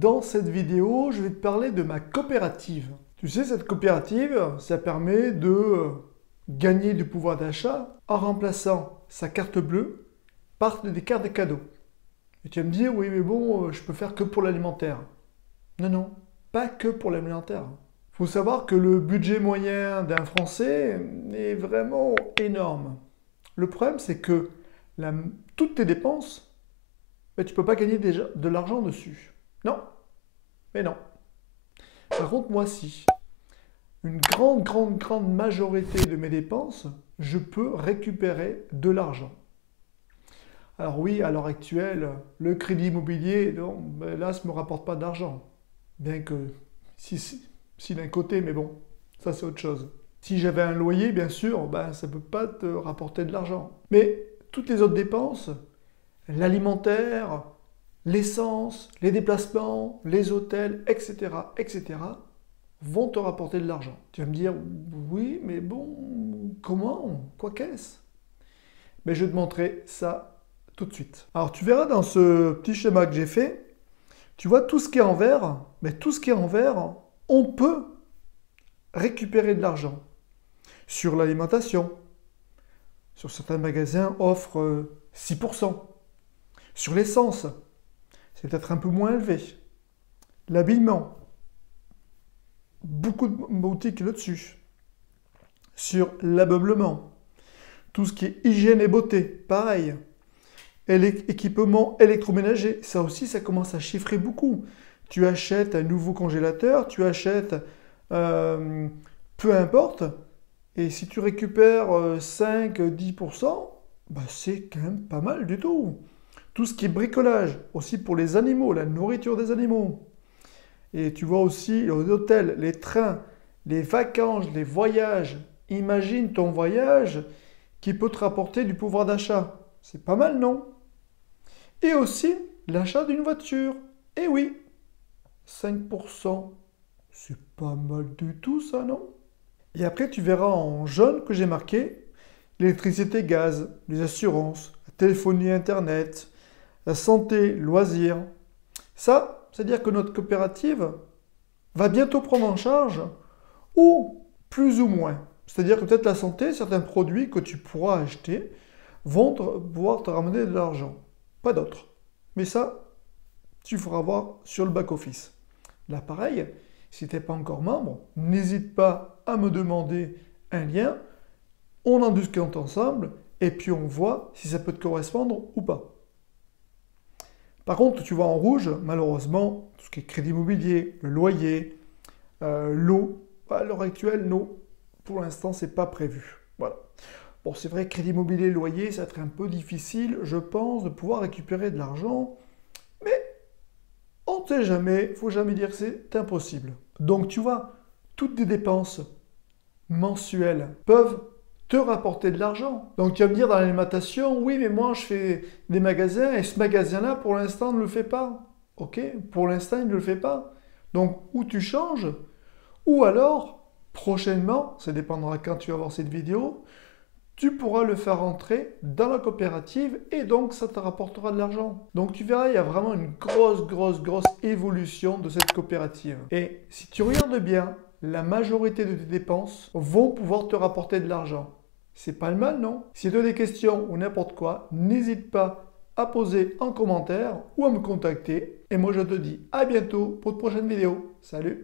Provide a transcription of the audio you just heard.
Dans cette vidéo, je vais te parler de ma coopérative. Tu sais, cette coopérative, ça permet de gagner du pouvoir d'achat en remplaçant sa carte bleue par des cartes de cadeaux. Et tu vas me dire, oui, mais bon, je peux faire que pour l'alimentaire. Non, non, pas que pour l'alimentaire. Il faut savoir que le budget moyen d'un Français est vraiment énorme. Le problème, c'est que toutes tes dépenses, ben, tu ne peux pas gagner de l'argent dessus. Non, mais non. Par contre, moi, si. Une grande majorité de mes dépenses, je peux récupérer de l'argent. Alors oui, à l'heure actuelle, le crédit immobilier, non, ben là, ça ne me rapporte pas d'argent. Bien que, si d'un côté, mais bon, ça c'est autre chose. Si j'avais un loyer, bien sûr, ben, ça ne peut pas te rapporter de l'argent. Mais toutes les autres dépenses, l'alimentaire, l'essence, les déplacements, les hôtels, etc., vont te rapporter de l'argent. Tu vas me dire, oui, mais bon, comment? Quoi qu'est-ce? Mais je vais te montrer ça tout de suite. Alors tu verras dans ce petit schéma que j'ai fait, tu vois tout ce qui est en vert, mais tout ce qui est en vert, on peut récupérer de l'argent. Sur l'alimentation, sur certains magasins offrent 6%. Sur l'essence, c'est peut-être un peu moins élevé. L'habillement, beaucoup de boutiques là-dessus. Sur l'ameublement, tout ce qui est hygiène et beauté, pareil. Et l'équipement électroménager, ça aussi, ça commence à chiffrer beaucoup. Tu achètes un nouveau congélateur, tu achètes peu importe, et si tu récupères 5-10%, bah c'est quand même pas mal du tout. Tout ce qui est bricolage, aussi pour les animaux, la nourriture des animaux. Et tu vois aussi les hôtels, les trains, les vacances, les voyages. Imagine ton voyage qui peut te rapporter du pouvoir d'achat. C'est pas mal, non? Et aussi l'achat d'une voiture. Eh oui, 5%. C'est pas mal du tout ça, non? Et après, tu verras en jaune que j'ai marqué l'électricité, gaz, les assurances, la téléphonie, internet, la santé, loisirs. Ça, c'est-à-dire que notre coopérative va bientôt prendre en charge, ou plus ou moins. C'est-à-dire que peut-être la santé, certains produits que tu pourras acheter vont pouvoir te ramener de l'argent. Pas d'autres. Mais ça, tu feras voir sur le back-office. Là, pareil, si tu n'es pas encore membre, n'hésite pas à me demander un lien. On en discute ensemble et puis on voit si ça peut te correspondre ou pas. Par contre, tu vois en rouge, malheureusement, tout ce qui est crédit immobilier, le loyer, l'eau, à l'heure actuelle, non. Pour l'instant, ce n'est pas prévu. Voilà. Bon, c'est vrai, crédit immobilier, loyer, ça va être un peu difficile, je pense, de pouvoir récupérer de l'argent. Mais on ne sait jamais, il ne faut jamais dire que c'est impossible. Donc, tu vois, toutes les dépenses mensuelles peuvent te rapporter de l'argent. Donc, tu vas me dire dans l'alimentation, oui, mais moi, je fais des magasins et ce magasin-là, pour l'instant, ne le fait pas. Ok, pour l'instant, il ne le fait pas. Donc, ou tu changes, ou alors, prochainement, ça dépendra quand tu vas voir cette vidéo, tu pourras le faire entrer dans la coopérative et donc ça te rapportera de l'argent. Donc tu verras, il y a vraiment une grosse évolution de cette coopérative. Et si tu regardes bien, la majorité de tes dépenses vont pouvoir te rapporter de l'argent. C'est pas le mal, non? Si tu as des questions ou n'importe quoi, n'hésite pas à poser en commentaire ou à me contacter. Et moi je te dis à bientôt pour de prochaines vidéos. Salut!